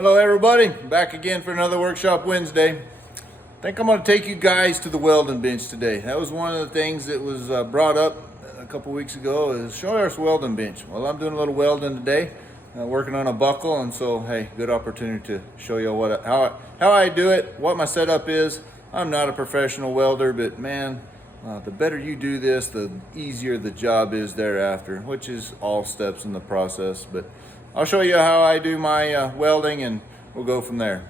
Hello everybody, back again for another Workshop Wednesday. I think I'm going to take you guys to the welding bench today. That was one of the things that was brought up a couple weeks ago, is show us welding bench. Well, I'm doing a little welding today, working on a buckle, and so hey, good opportunity to show you how I do it, what my setup is. I'm not a professional welder, but man, the better you do this, the easier the job is thereafter, which is all steps in the process. But I'll show you how I do my welding and we'll go from there.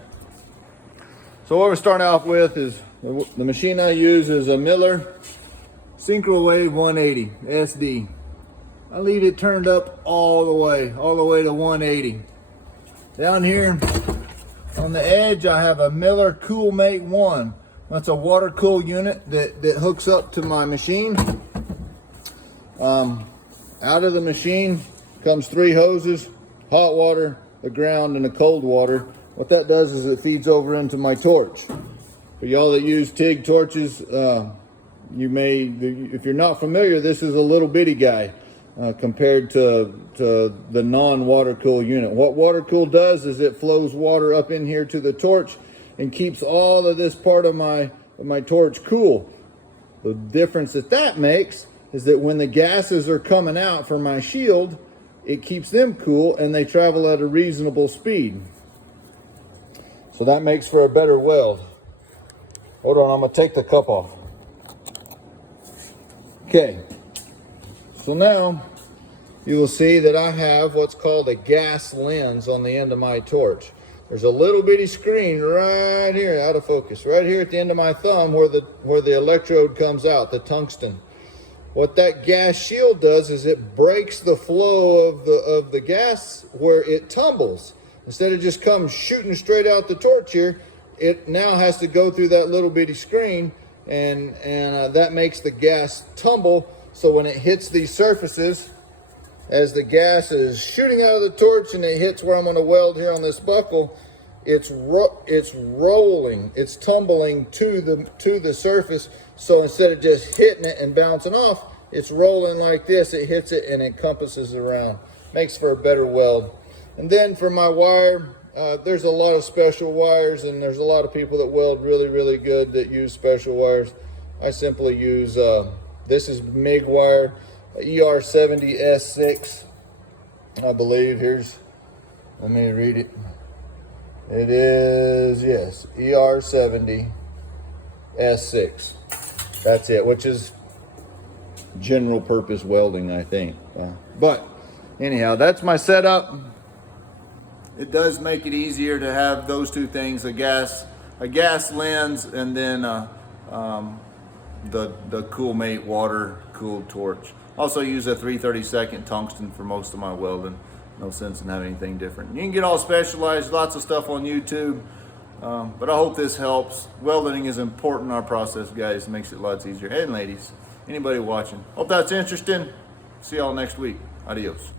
So what we're starting off with is the machine I use is a Miller Synchro Wave 180 SD. I leave it turned up all the way to 180. Down here on the edge I have a Miller Coolmate 1. That's a water cool unit that hooks up to my machine. Out of the machine comes 3 hoses: hot water, the ground, and the cold water. What that does is it feeds over into my torch. For y'all that use TIG torches, if you're not familiar, this is a little bitty guy compared to the non-water cool unit. What water cool does is it flows water up in here to the torch and keeps all of this part of my torch cool. The difference that makes is that when the gases are coming out from my shield, it keeps them cool and they travel at a reasonable speed. So that makes for a better weld. Hold on, I'm gonna take the cup off. Okay, so now you will see that I have what's called a gas lens on the end of my torch. There's a little bitty screen right here, out of focus, right here at the end of my thumb where the electrode comes out, the tungsten. What that gas shield does is it breaks the flow of the gas where it tumbles. Instead of just come shooting straight out the torch here, it now has to go through that little bitty screen, and that makes the gas tumble. So when it hits these surfaces, as the gas is shooting out of the torch and it hits where I'm going to weld here on this buckle, it's rolling, it's tumbling to the surface. So instead of just hitting it and bouncing off, it's rolling like this. It hits it and encompasses around. Makes for a better weld. And then for my wire, there's a lot of special wires, and there's a lot of people that weld really good that use special wires. I simply use this is MIG wire, ER70 S6, I believe. Let me read it. It is, yes, ER70 S6. That's it, which is general purpose welding, I think. But anyhow, that's my setup. It does make it easier to have those two things: a gas lens, and then the Coolmate water cooled torch. Also use a 3/32 tungsten for most of my welding. No sense in having anything different. You can get all specialized, lots of stuff on YouTube. But I hope this helps. Welding is important in our process, guys. It makes it lots easier. And ladies, anybody watching. Hope that's interesting. See y'all next week. Adios.